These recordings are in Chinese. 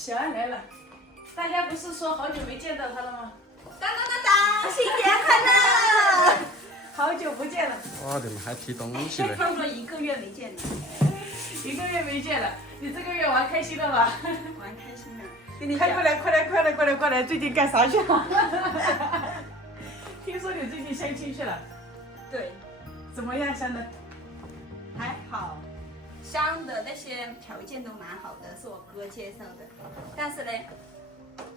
小安来了，大家不是说好久没见到他了吗？当当当当，新年快乐！好久不见了，哇，这还提东西嘞！差不多1个月没见了，1个月没见了，你这个月玩开心了吧？玩开心了。跟你讲，快过来，快来，快来，快来，快来！最近干啥去了？听说你最近相亲去了，对，怎么样，相的？还好，相的那些条件都蛮好的，是我哥介绍的。但是呢，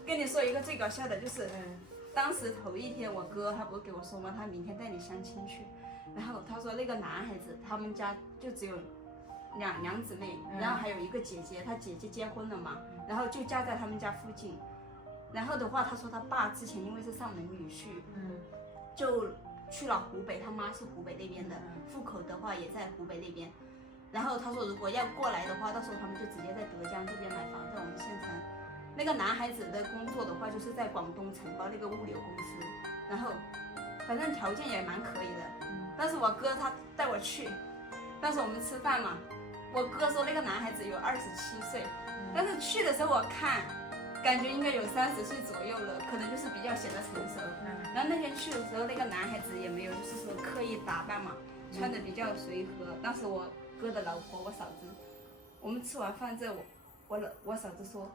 跟你说一个最搞笑的，就是当时头一天我哥他不是给我说吗？他明天带你相亲去，然后他说那个男孩子他们家就只有两姊妹，然后还有一个姐姐，他姐姐结婚了嘛，然后就嫁在他们家附近。然后的话，他说他爸之前因为是上门女婿，就去了湖北，他妈是湖北那边的，户口的话也在湖北那边。然后他说如果要过来的话，到时候他们就直接在德江这边买房，在我们县城。那个男孩子的工作的话，就是在广东承包那个物流公司，然后反正条件也蛮可以的。但是我哥他带我去，当时我们吃饭嘛，我哥说那个男孩子有27岁，但是去的时候我看，感觉应该有30岁左右了，可能就是比较显得成熟。然后那天去的时候，那个男孩子也没有就是说刻意打扮嘛，穿的比较随和。当时我哥的老婆，我嫂子，我们吃完饭之后，我嫂子说，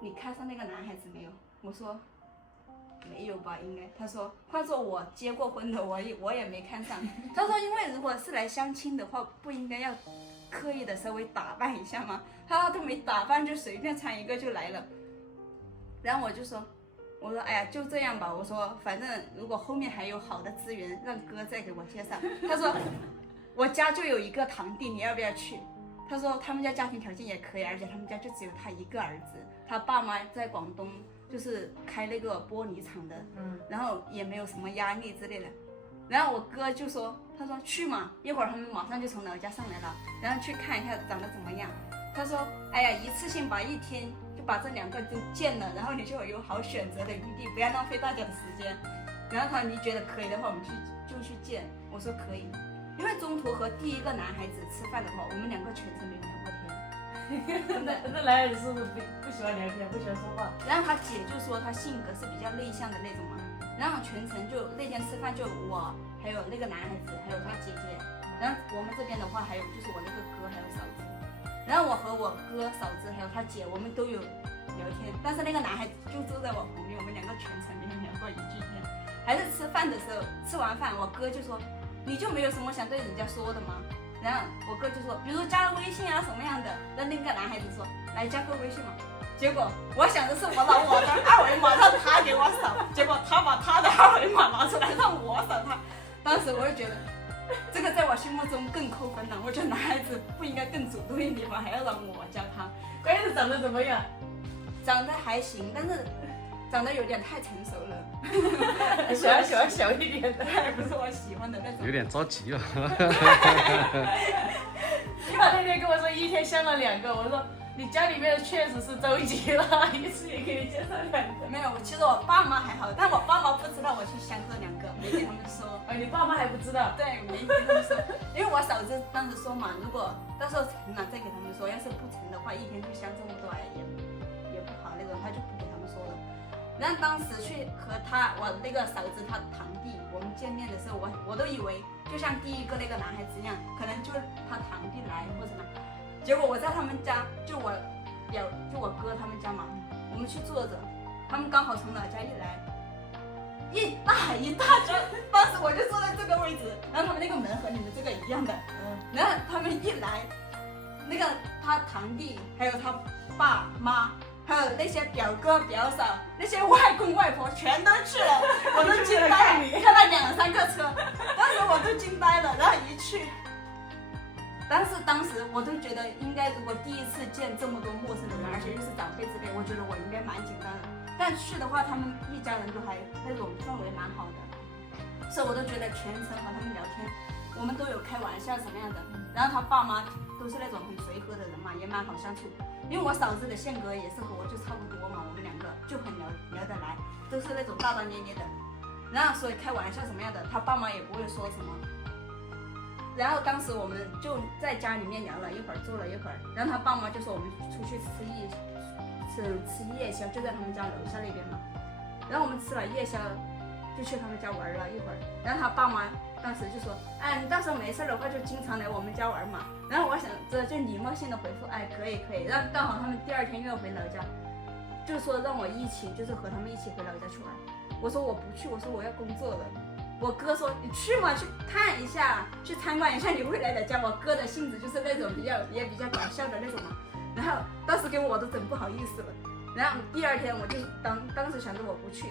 你看上那个男孩子没有？我说没有吧，应该。他说换做我结过婚的，我也没看上。他说因为如果是来相亲的话，不应该要刻意的稍微打扮一下吗？他都没打扮，就随便穿一个就来了。然后我说哎呀就这样吧，我说反正如果后面还有好的资源，让哥再给我介绍。他说我家就有一个堂弟，你要不要去？他说他们家家庭条件也可以，而且他们家就只有他一个儿子，他爸妈在广东就是开那个玻璃厂的，然后也没有什么压力之类的。然后我哥就说，他说去嘛，一会儿他们马上就从老家上来了，然后去看一下长得怎么样。他说哎呀，一次性把1天就把这2个都见了，然后你就有好选择的余地，不要浪费大家的时间。然后他说你觉得可以的话，我们就去见。我说可以，因为中途和第一个男孩子吃饭的话，我们2个全程没聊过天。那男孩子是不是不喜欢聊天，不喜欢说话？然后他姐就说他性格是比较内向的那种嘛，然后全程就那天吃饭就我还有那个男孩子还有他姐姐，然后我们这边的话还有就是我那个哥还有嫂子，然后我和我哥嫂子还有他姐我们都有聊天，但是那个男孩子就坐在我旁边，我们2个全程没有聊过一句天。还是吃饭的时候，吃完饭我哥就说你就没有什么想对人家说的吗？然后我哥就说比如加个微信啊什么样的，那个男孩子说来加个微信嘛。结果我想的是我拿我的2维码让他给我扫，结果他把他的2维码拿出来让我扫他。当时我就觉得这个在我心目中更扣分了，我觉得男孩子不应该更主动一点吗？还要让我加他。关键是长得怎么样？长得还行，但是长得有点太成熟了，小一点的，也不是我喜欢的那种。有点着急了。他那天跟我说1天相了2个，我说你家里面确实是着急了，一次也给你介绍2个。没有，其实我爸妈还好，但我爸妈不知道我去相这2个，没给他们说。你爸妈还不知道？对，没给他们说，因为我嫂子当时说嘛，如果到时候成了再给他们说，要是不成的话，1天就相这么多，也不好那种，他就不给他们说了。然后当时去和我那个嫂子她堂弟我们见面的时候，我都以为就像第一个那个男孩子一样，可能就是他堂弟来或者什么。结果我在他们家，就我哥他们家嘛，我们去坐着，他们刚好从老家一来，一大群，当时我就坐在这个位置，然后他们那个门和你们这个一样的，然后他们一来，那个他堂弟还有他爸妈。还有那些表哥表嫂，那些外公外婆全都去了，我都惊呆了，看到2、3个车，当时我都惊呆了。然后一去，但是当时我都觉得应该，如果第一次见这么多陌生的人，而且又是长辈之类，我觉得我应该蛮紧张的。但去的话，他们一家人都还那种氛围蛮好的，所以我都觉得全程和他们聊天，我们都有开玩笑什么样的。然后他爸妈都是那种很随和的人嘛，也蛮好相处。因为我嫂子的性格也是和我就差不多嘛，我们2个就很聊得来，都是那种大大咧咧的，然后所以开玩笑什么样的，他爸妈也不会说什么。然后当时我们就在家里面聊了一会儿，坐了一会儿，然后他爸妈就说我们出去吃夜宵，就在他们家楼下那边嘛。然后我们吃了夜宵，就去他们家玩了一会儿。然后他爸妈当时就说：“哎，你到时候没事的话就经常来我们家玩嘛。”然后我想着就礼貌性的回复：“哎，可以可以。”然后刚好他们第2天又要回老家，就说让我一起，就是和他们一起回老家去玩。我说我不去，我说我要工作了。我哥说你去嘛，去看一下，去参观一下你未来的家。我哥的性子就是那种比较搞笑的那种嘛。然后当时给我都整不好意思了。然后第2天我就当时想着我不去，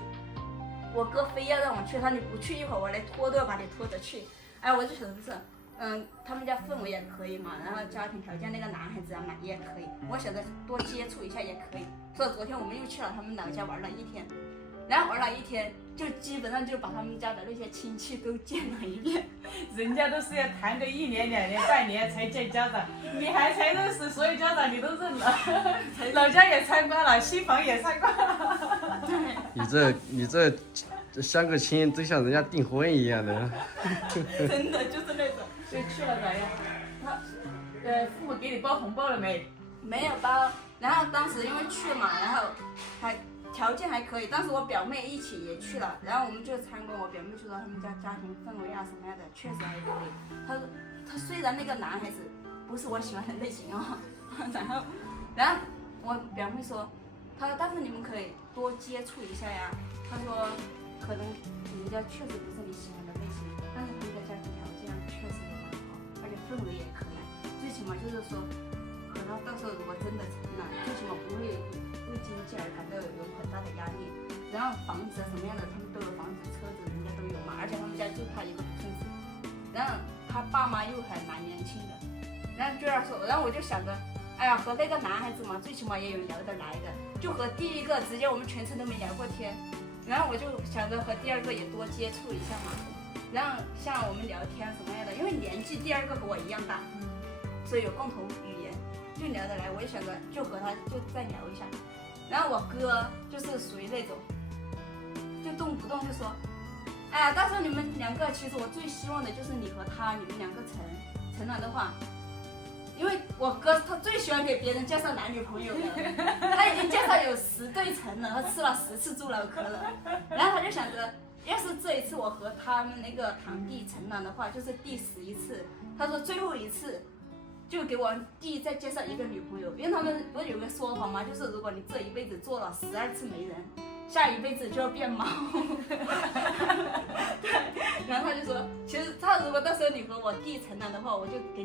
我哥非要让我去，他说你不去一会儿我来拖都要把你拖着去。哎，我就想着是，他们家氛围也可以嘛，然后家庭条件那个男孩子啊也可以，我想着多接触一下也可以。所以昨天我们又去了他们老家玩了1天。然后玩了1天，就基本上就把他们家的那些亲戚都见了一遍。人家都是要谈个1年、2年、半年才见家长，你还才认识，所有家长你都认了，老家也参观了，新房也参观了。你这相个亲，就像人家订婚一样的。真的就是那种。所以去了咋样？父母给你包红包了没？没有包。然后当时因为去嘛，然后条件还可以，当时我表妹一起也去了，然后我们就参观。我表妹就说他们家庭氛围啊什么样的，确实还可以。她说她虽然那个男孩子不是我喜欢的类型啊，然后我表妹说，她说但是你们可以多接触一下呀。她说可能人家确实不是你喜欢的类型，但是他们的家庭条件确实也蛮好，而且氛围也可以，最起码就是说和他到时候如果真的成了，最起码不会为经济而感到有很大的压力。然后房子什么样的他们都有，房子车子人家都有嘛，而且他们家就他一个独生子，然后他爸妈又还蛮年轻的。然后就要说，然后我就想着，哎呀，和那个男孩子嘛，最起码也有聊得来的，就和第1个直接我们全程都没聊过天。然后我就想着和第2个也多接触一下嘛，然后像我们聊天什么样的，因为年纪第2个和我一样大，所以有共同语言，就聊得来。我也想着就和他就再聊一下。然后我哥就是属于那种，就动不动就说，哎呀，到时候你们2个，其实我最希望的就是你和他，你们2个成了的话。因为我哥他最喜欢给别人介绍男女朋友了，他已经介绍有10对成了，他吃了10次猪脑壳了。然后他就想着，要是这一次我和他们那个堂弟成了的话，就是第11次。他说最后一次就给我弟再介绍一个女朋友，因为他们不是有个说法吗？就是如果你这一辈子做了12次媒人，下一辈子就要变猫。然后他就说，其实他如果到时候你和我弟成了的话，我就给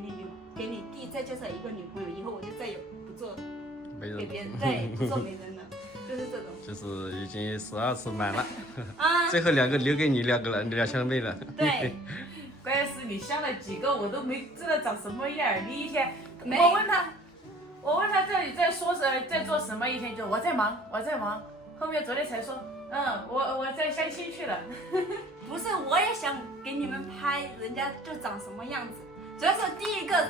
你弟再介绍一个女朋友，以后我就再也不做给别人不做媒人了，就是这种。就是已经12次满了，啊，最后2个留给你2个了，2小妹了。对。关键是你相了几个，我都没知道长什么样。你一天，没我问他这里在说什么，在做什么，一天就我在忙。后面昨天才说，我在相亲去了。不是，我也想给你们拍人家就长什么样子，主要是第1个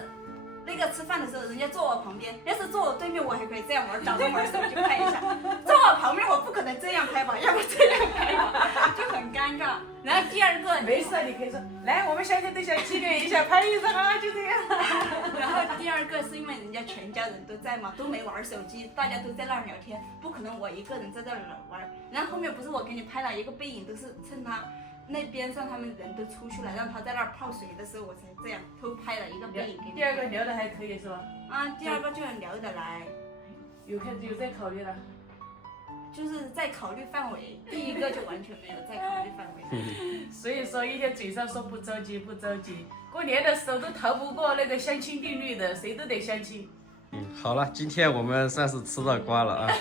那个吃饭的时候，人家坐我旁边，要是坐我对面，我还可以这样玩，假装玩手机拍一下。坐我旁边，我不可能这样拍吧，要不这样拍吧，就很尴尬。然后第2个没事，你可以说来，我们相亲对象纪念一下，拍一张啊，就这样。然后第2个是因为人家全家人都在嘛，都没玩手机，大家都在那儿聊天，不可能我一个人在这儿玩。然后后面不是我给你拍了一个背影，都是趁他那边上他们人都出去了，让他在那儿泡水的时候，我才这样偷拍了一个背影给你。第2个聊得还可以是吧？啊，第2个就聊得来，有在考虑了。就是在考虑范围，第1个就完全没有在考虑范围。所以说一天嘴上说不着急，过年的时候都逃不过那个相亲定律的，谁都得相亲。好了，今天我们算是吃到瓜了啊。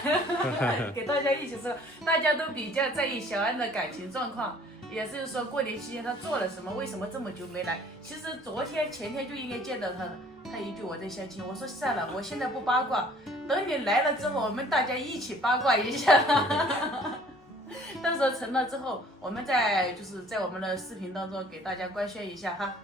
给大家一起说，大家都比较在意小安的感情状况，也就是说过年期间他做了什么，为什么这么久没来。其实昨天前天就应该见到他的，他一句我在相亲，我说算了，我现在不八卦，等你来了之后，我们大家一起八卦一下。到时候成了之后，我们再就是在我们的视频当中给大家官宣一下哈。